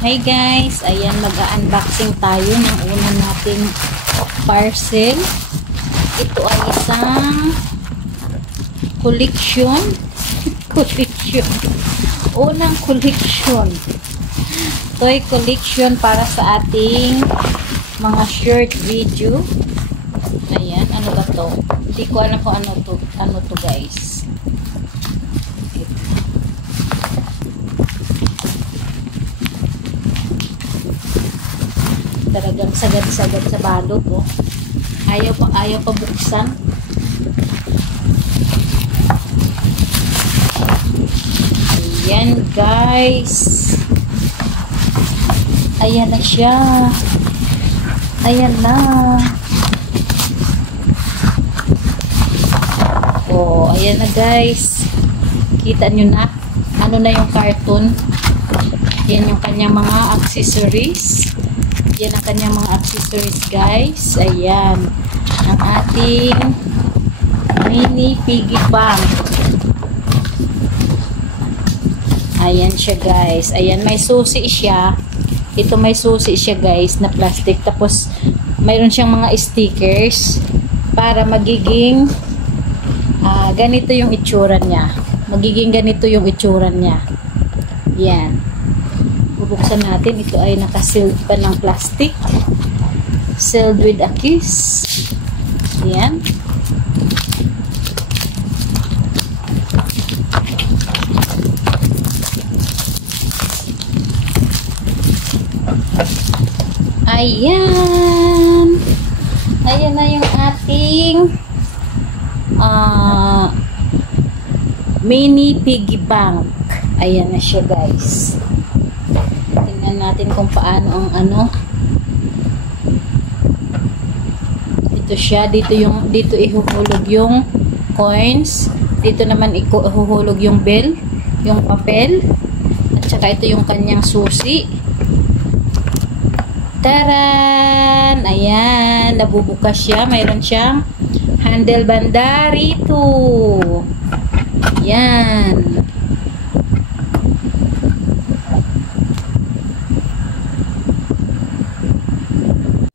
Hi guys, ayan, mag-unboxing tayo ng una nating parcel. Ito ay isang collection. Unang collection. Toy collection para sa ating mga short video. Ayan, ano ba to? Hindi ko alam kung ano to guys. Talagang sagad-sagad sa balot, oh. Ayaw pa buksan. Ayan guys, ayan na siya, ayan na. Oh, ayan na guys, kita nyo na ano na yung carton. Yan yung kanyang mga accessories. Yan ang kanyang mga accessories guys. Ayan ang ating mini piggy bank. Ayan siya guys. Ayan, may susi siya. Ito may susi siya guys na plastic. Tapos mayroon siyang mga stickers para magiging ganito yung itsura niya. Magiging ganito yung itsura niya. Yan. Bubuksan natin. Ito ay nakasealed pa ng plastic. Sealed with a kiss. Yan. Ayan. Ayan na yung ating mini piggy bank. Ayan na siya guys. Tingnan natin kung paano ang ano. Ito siya, dito ihuhulog yung coins. Dito naman ihuhulog yung bill, yung papel. At saka ito yung kanyang susi. Taran! Ayan, nabubukas siya. Mayroon siyang handle banda rito. Ayan.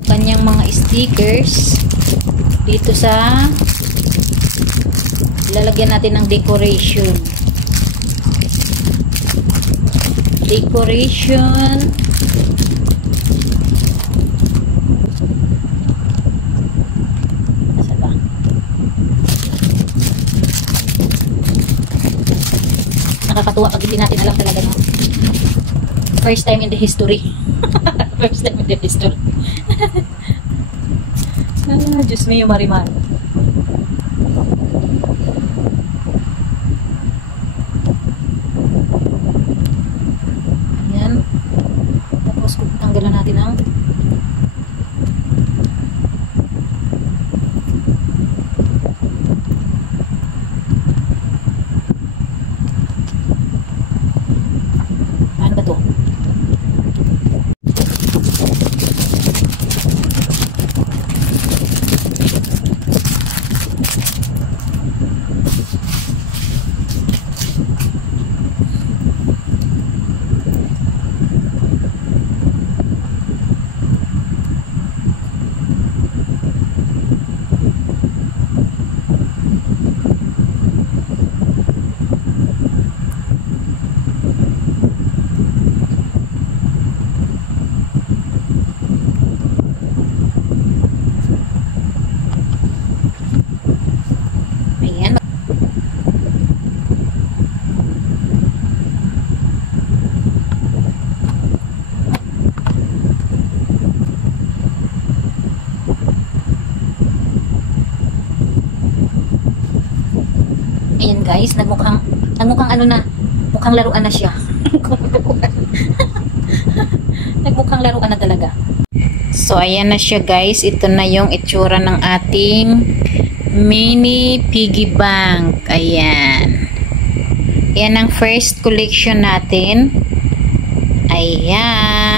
Kanyang mga stickers dito sa lalagyan natin ng decoration. Nakakatuwa pag hindi natin alam talaga, no? First time in the history. First time in the history. Diyos mío, Marimar. Ayan. Tapos tanggalan natin ang guys, nagmukhang ano na, mukhang laruan na siya. Nagmukhang laruan na talaga. So, ayan na siya guys. Ito na yung itsura ng ating mini piggy bank. Ayan. Yan ang first collection natin. Ayan.